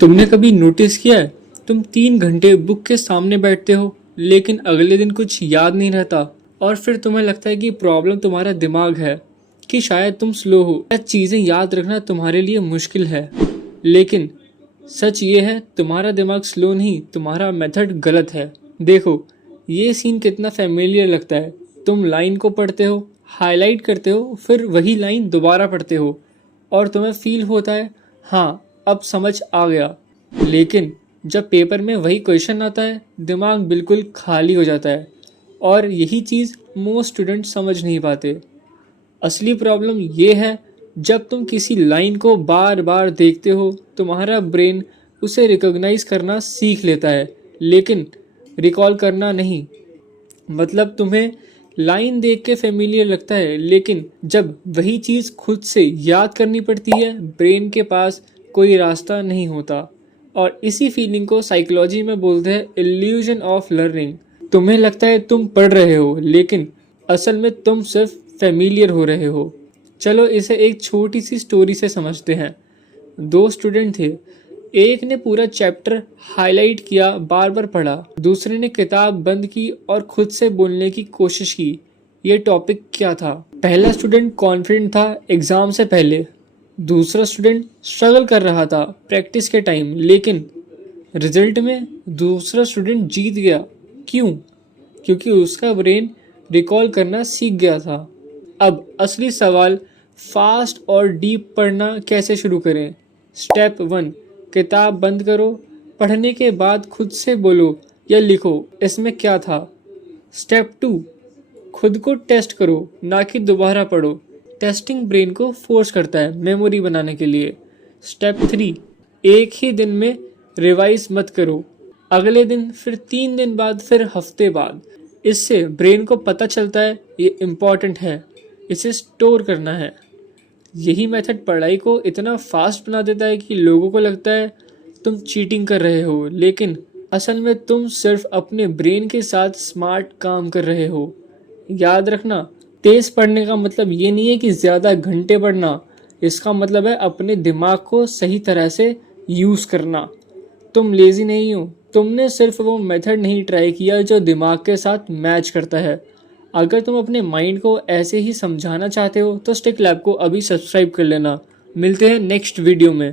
तुमने कभी नोटिस किया है, तुम 3 घंटे बुक के सामने बैठते हो लेकिन अगले दिन कुछ याद नहीं रहता और फिर तुम्हें लगता है कि प्रॉब्लम तुम्हारा दिमाग है, कि शायद तुम स्लो हो या चीज़ें याद रखना तुम्हारे लिए मुश्किल है। लेकिन सच ये है, तुम्हारा दिमाग स्लो नहीं, तुम्हारा मेथड गलत है। देखो, ये सीन कितना फेमिलियर लगता है। तुम लाइन को पढ़ते हो, हाईलाइट करते हो, फिर वही लाइन दोबारा पढ़ते हो और तुम्हें फील होता है हाँ अब समझ आ गया। लेकिन जब पेपर में वही क्वेश्चन आता है, दिमाग बिल्कुल खाली हो जाता है और यही चीज़ मोस्ट स्टूडेंट समझ नहीं पाते। असली प्रॉब्लम ये है, जब तुम किसी लाइन को बार बार देखते हो तुम्हारा ब्रेन उसे रिकॉग्नाइज करना सीख लेता है लेकिन रिकॉल करना नहीं। मतलब तुम्हें लाइन देख के फेमिलियर लगता है लेकिन जब वही चीज़ खुद से याद करनी पड़ती है ब्रेन के पास कोई रास्ता नहीं होता। और इसी फीलिंग को साइकोलॉजी में बोलते हैं इल्यूजन ऑफ लर्निंग। तुम्हें लगता है तुम पढ़ रहे हो लेकिन असल में तुम सिर्फ फेमिलियर हो रहे हो। चलो इसे एक छोटी सी स्टोरी से समझते हैं। 2 स्टूडेंट थे, एक ने पूरा चैप्टर हाईलाइट किया, बार बार पढ़ा। दूसरे ने किताब बंद की और खुद से बोलने की कोशिश की ये टॉपिक क्या था। पहला स्टूडेंट कॉन्फिडेंट था एग्जाम से पहले, दूसरा स्टूडेंट स्ट्रगल कर रहा था प्रैक्टिस के टाइम। लेकिन रिजल्ट में दूसरा स्टूडेंट जीत गया। क्यों? क्योंकि उसका ब्रेन रिकॉल करना सीख गया था। अब असली सवाल, फास्ट और डीप पढ़ना कैसे शुरू करें। स्टेप 1, किताब बंद करो, पढ़ने के बाद खुद से बोलो या लिखो इसमें क्या था। स्टेप 2, खुद को टेस्ट करो, ना कि दोबारा पढ़ो। टेस्टिंग ब्रेन को फोर्स करता है मेमोरी बनाने के लिए। स्टेप 3, एक ही दिन में रिवाइज मत करो, अगले दिन, फिर 3 दिन बाद, फिर हफ्ते बाद। इससे ब्रेन को पता चलता है ये इम्पॉर्टेंट है, इसे स्टोर करना है। यही मेथड पढ़ाई को इतना फास्ट बना देता है कि लोगों को लगता है तुम चीटिंग कर रहे हो लेकिन असल में तुम सिर्फ अपने ब्रेन के साथ स्मार्ट काम कर रहे हो। याद रखना, तेज पढ़ने का मतलब ये नहीं है कि ज़्यादा घंटे पढ़ना, इसका मतलब है अपने दिमाग को सही तरह से यूज़ करना। तुम लेज़ी नहीं हो, तुमने सिर्फ वो मेथड नहीं ट्राई किया जो दिमाग के साथ मैच करता है। अगर तुम अपने माइंड को ऐसे ही समझाना चाहते हो तो स्टिक लैब को अभी सब्सक्राइब कर लेना। मिलते हैं नेक्स्ट वीडियो में।